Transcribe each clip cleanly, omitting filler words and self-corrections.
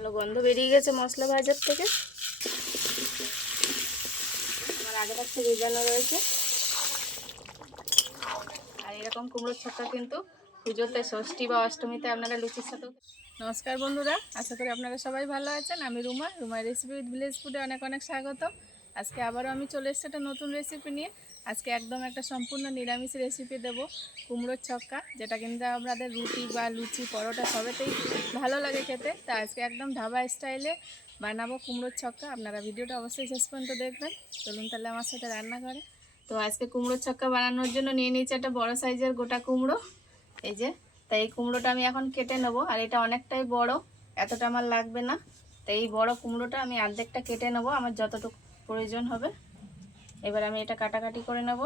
ভালো গন্ধ বেরিয়ে গেছে মশলা ভাজার থেকে। আমার আগে থাকতে ভেজানো রয়েছে। আর এরকম কুমড়োর ছক্কা কিন্তু পুজোতে, ষষ্ঠী বা অষ্টমীতে আপনারা লুচির সাথে। নমস্কার বন্ধুরা, আশা করি আপনারা সবাই ভালো আছেন। আমি রুমার রেসিপি উইথ ভিলেজ ফুডে অনেক অনেক স্বাগত। আজকে আবারও আমি চলে এসেছি একটা নতুন রেসিপি নিয়ে। আজকে একদম একটা সম্পূর্ণ নিরামিষ রেসিপি দেব, কুমড়োর ছক্কা, যেটা কিন্তু আমাদের রুটি বা লুচি, পরোটা সবেতেই ভালো লাগে খেতে। তা আজকে একদম ধাবা স্টাইলে বানাবো কুমড়োর ছক্কা। আপনারা ভিডিওটা অবশ্যই শেষ পর্যন্ত দেখবেন। চলুন তাহলে আমার সাথে রান্না করে। তো আজকে কুমড়োর ছক্কা বানানোর জন্য নিয়ে নিয়েছি একটা বড় সাইজের গোটা কুমড়ো, এই যে। তাই এই কুমড়োটা আমি এখন কেটে নেব। আর এটা অনেকটাই বড়, এতটা আমার লাগবে না। তাই এই বড় কুমড়োটা আমি অর্ধেকটা কেটে নেব, আমার যতটুকু প্রয়োজন হবে। এবার আমি এটা কাটাকাটি করে নেব।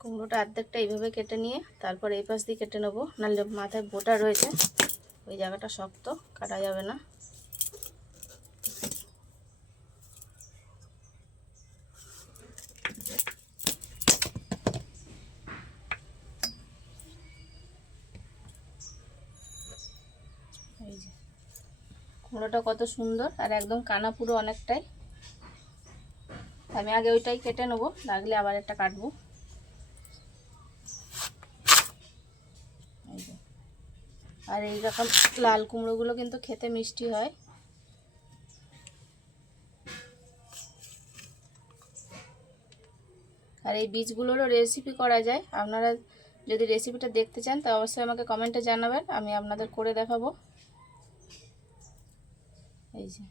কুমড়োটা অর্ধেকটা এইভাবে কেটে নিয়ে তারপর এই পাশ দিয়ে কেটে নেবো, নাহলে মাথায় বোটা রয়েছে, ওই জায়গাটা শক্ত, কাটা যাবে না। এই যে কুমড়োটা কত সুন্দর আর একদম কানা পুরো অনেকটাই। আমি আগে ওইটাই কেটে নেবো, লাগলে আবার একটা কাটবো। আর এইরকম লাল কুমড়োগুলো কিন্তু খেতে মিষ্টি হয়। আর এই বীজগুলোরও রেসিপি করা যায়। আপনারা যদি রেসিপিটা দেখতে চান তা অবশ্যই আমাকে কমেন্টে জানাবেন, আমি আপনাদের করে দেখাবো। এই যে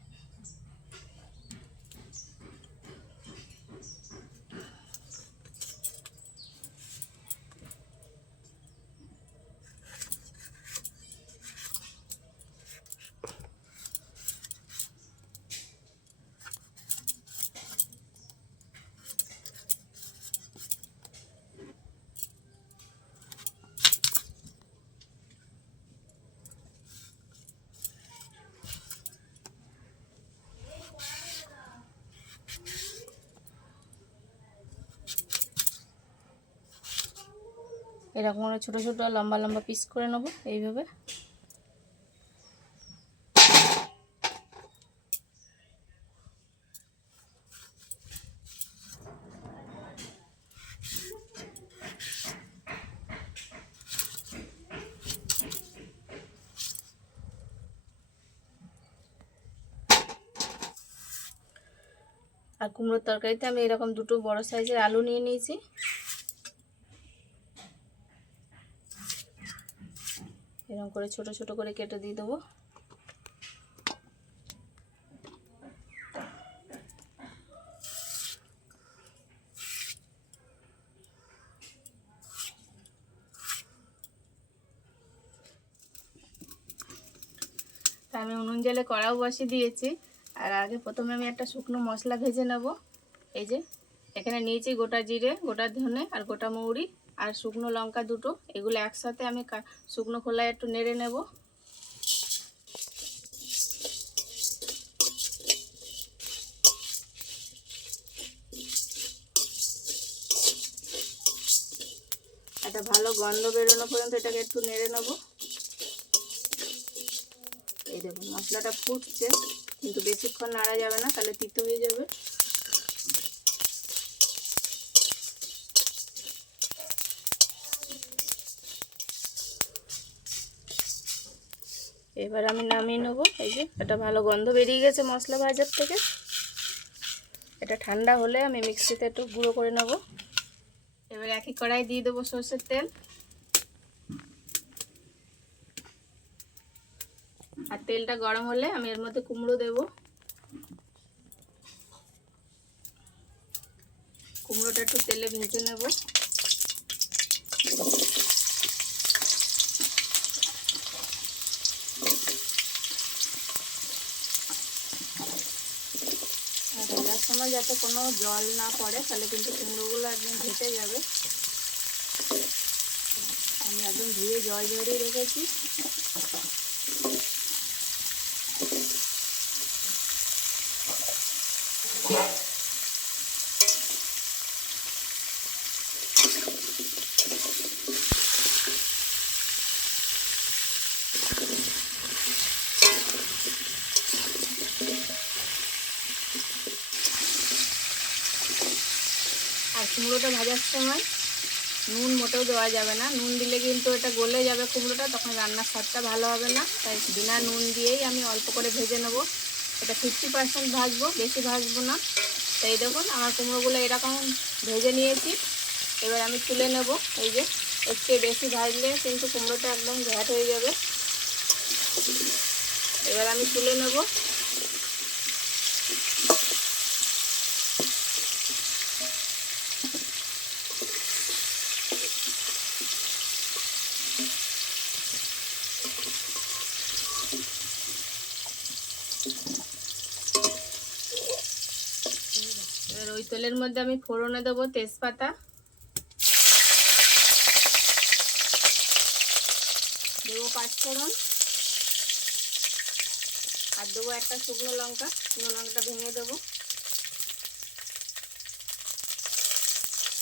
এরকম করে ছোটো ছোটো লম্বা লম্বা পিস করে নেবো এইভাবে। আর কুমড়োর তরকারিতে আমি এরকম দুটো বড় সাইজের আলু নিয়ে নিয়েছি। এরকম করে ছোট ছোট করে কেটে দিয়ে দেবো। তা আমি উনুন জেলে কড়াও বসিয়ে দিয়েছি। আর আগে প্রথমে আমি একটা শুকনো মশলা ভেজে নেব। এই যে এখানে নিয়েছি গোটা জিরে, গোটা ধনে আর গোটা মৌরি আর শুকনো লঙ্কা দুটো, এগুলো একসাথে আমি শুকনো খোলায় একটু নেড়ে নেব। একটা ভালো গন্ধ বেরোনো পর্যন্ত এটাকে একটু নেড়ে নেব। এই দেখুন মশলাটা ফুটছে, কিন্তু বেশিক্ষণ নাড়া যাবে না, তাহলে তিতো হয়ে যাবে। এবার আমি নামিয়ে নেব। এই যে এটা ভালো গন্ধ বেরিয়ে গেছে মশলা ভাজার থেকে। এটা ঠান্ডা হলে আমি মিক্সিতে একটু গুঁড়ো করে নেব। এবার একই কড়াই দিয়ে দেবো সরষের তেল। আর তেলটা গরম হলে আমি এর মধ্যে কুমড়ো দেব। কুমড়োটা একটু তেলে ভেজে নেব। আর ভাজার সময় যাতে কোনো জল না পড়ে, তাহলে কিন্তু কুমড়োগুলো একদম ঘেটে যাবে। আমি একদম ধুয়ে জল ঝরিয়ে রেখেছি। আর কুমড়োটা ভাজার সময় নুন মোটেও দেওয়া যাবে না, নুন দিলে কিন্তু এটা গলে যাবে কুমড়োটা, তখন রান্নার স্বাদটা ভালো হবে না। তাই বিনা নুন দিয়েই আমি অল্প করে ভেজে নেব। এটা 50% ভাজবো, বেশি ভাজবো না। তাই দেখুন আমার কুমড়োগুলো এরকম ভেজে নিয়েছি। এবার আমি তুলে নেব। এই যে একটু বেশি ভাজলে কিন্তু কুমড়োটা একদম ঘ্যাট হয়ে যাবে। এবার আমি তুলে নেব। এবার ওই তেলের মধ্যে আমি ফোড়নে দেবো তেজপাতা, দেবো 5 ফোড়ন, আর দেবো একটা শুকনো লঙ্কা। শুকনো লঙ্কাটা ভেঙে দেবো।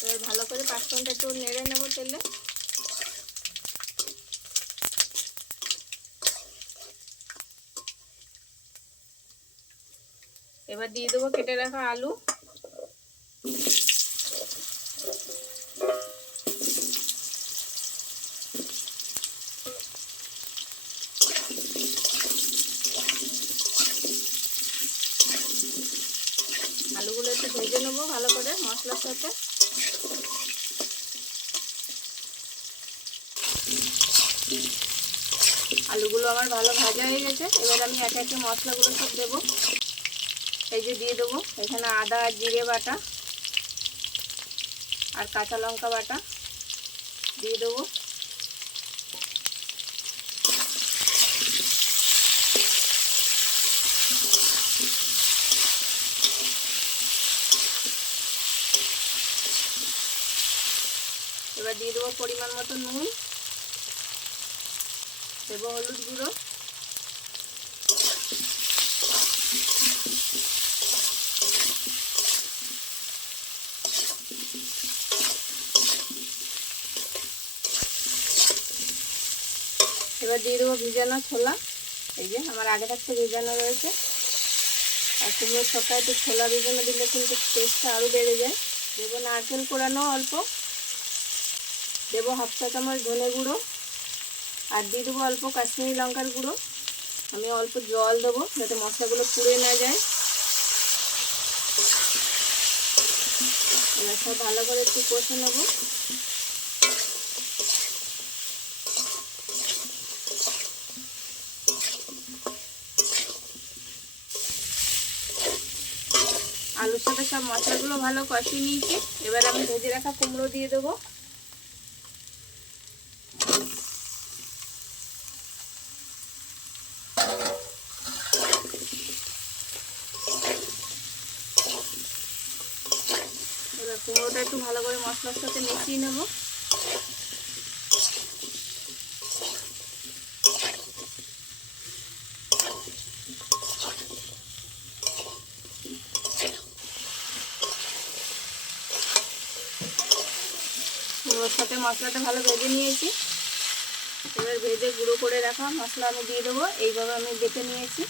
এবার ভালো করে 5 ফোড়নটা একটু নেড়ে নেবো তেলে। এবার দিয়ে দেবো কেটে রাখা আলু। আলুগুলো একটু ভেজে নেবো ভালো করে মশলার সাথে। আলুগুলো আমার ভালো ভাজা হয়ে গেছে। এবার আমি একে একে মশলাগুলো সব দেবো। এই যে দিয়ে দেবো এখানে আদা আর জিরে বাটা আর কাঁচা লঙ্কা বাটা দিয়ে দেবো। এবার দিয়ে দেবো পরিমাণ মতো নুন, দেবো হলুদ গুঁড়ো, এবার দিয়ে দেবো ভিজানো ছোলা। এই যে আমার আগে থাকতে ভিজানো রয়েছে। আর কুমড়োর ছক্কায় একটু ছোলা ভিজানো দিলে কিন্তু টেস্টটা আরও বেড়ে যায়। দেবো নারকেল কোড়ানো অল্প, দেবো 1/2 চা চামচ ধনে গুঁড়ো, আর দিয়ে দেবো অল্প কাশ্মীরি লঙ্কার গুঁড়ো। আমি অল্প জল দেবো যাতে মশলাগুলো পুড়ে না যায়। এবার সব ভালো করে একটু কষে নেবো। আলুর সাথে সব মশলাগুলো ভালো কষিয়ে নিয়েছি। এবার আমি ভেজে রাখা কুমড়ো দিয়ে দেবো। এবার কুমড়োটা একটু ভালো করে মশলার সাথে মিশিয়ে নেব। কুমড়োর সাথে মশলাটা ভালো ভেজে নিয়েছি। এবার ভেজে গুঁড়ো করে রাখা মশলা আমি দিয়ে দেবো। এইভাবে আমি বেটে নিয়েছি,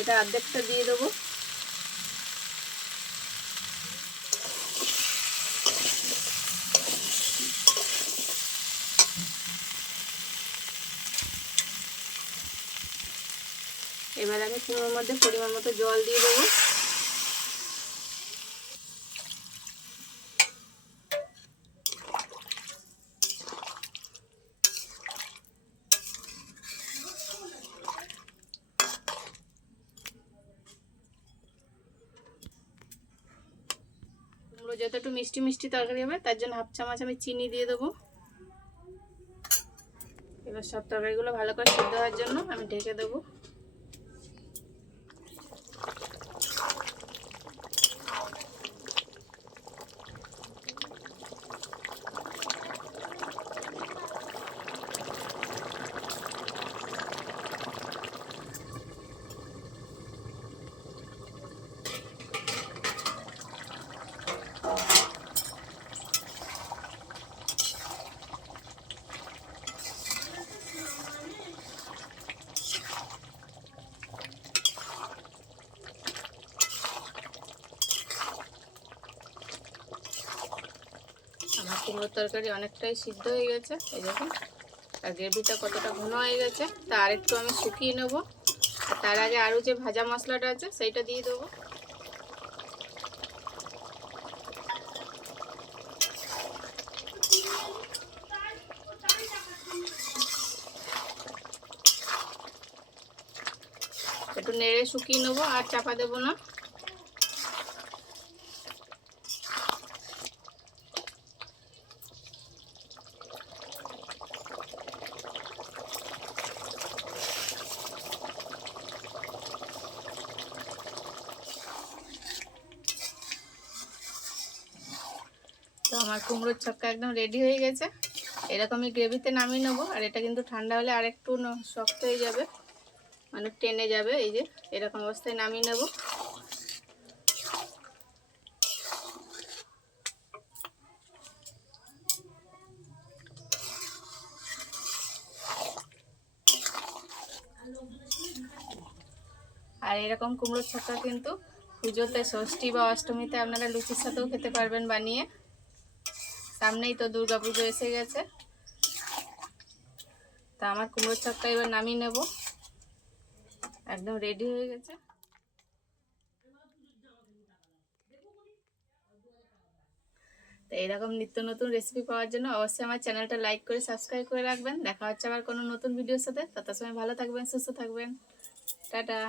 এটা অর্ধেকটা দিয়ে দেবো। এবার আমি কুমড়োর মধ্যে পরিমাণ মতো জল দিয়ে দেবো। কুমড়ো যত একটু মিষ্টি মিষ্টি তরকারি হবে তার জন্য 1/2 চামচ আমি চিনি দিয়ে দেবো। এবার সব তরকারিগুলো ভালো করে সিদ্ধ হওয়ার জন্য আমি ঢেকে দেবো। কুমড়োর তরকারি অনেকটাই সিদ্ধ হয়ে গেছে, এই দেখুন। আর গ্রেভিটা কতটা ঘন হয়ে গেছে, তা আরেকটু আমি শুকিয়ে নেব। আর তার আগে আরও যে ভাজা মশলাটা আছে সেইটা দিয়ে দেবো। একটু নেড়ে শুকিয়ে নেবো, আর চাপা দেবো না। তো আমার কুমড়োর ছক্কা একদম রেডি হয়ে গেছে। এরকমই গ্রেভিতে নামিয়ে নেবো। আর এটা কিন্তু ঠান্ডা হলে আরেকটু শক্ত হয়ে যাবে, মানে টেনে যাবে। এই যে এরকম অবস্থায় নামিয়ে নেব। আর এরকম কুমড়োর ছক্কা কিন্তু পুজোতে, ষষ্ঠী বা অষ্টমীতে আপনারা লুচির সাথেও খেতে পারবেন বানিয়ে। সামনেই তো দুর্গা পুজো এসে গেছে। তা আমার কুমড়োর ছক্কা এবার নামিয়ে নেব, একদম রেডি হয়ে গেছে। তো এরকম নিত্য নতুন রেসিপি পাওয়ার জন্য অবশ্যই আমার চ্যানেলটা লাইক করে সাবস্ক্রাইব করে রাখবেন। দেখা হচ্ছে আবার কোনো নতুন ভিডিওর সাথে। তত সময় ভালো থাকবেন, সুস্থ থাকবেন। টাটা।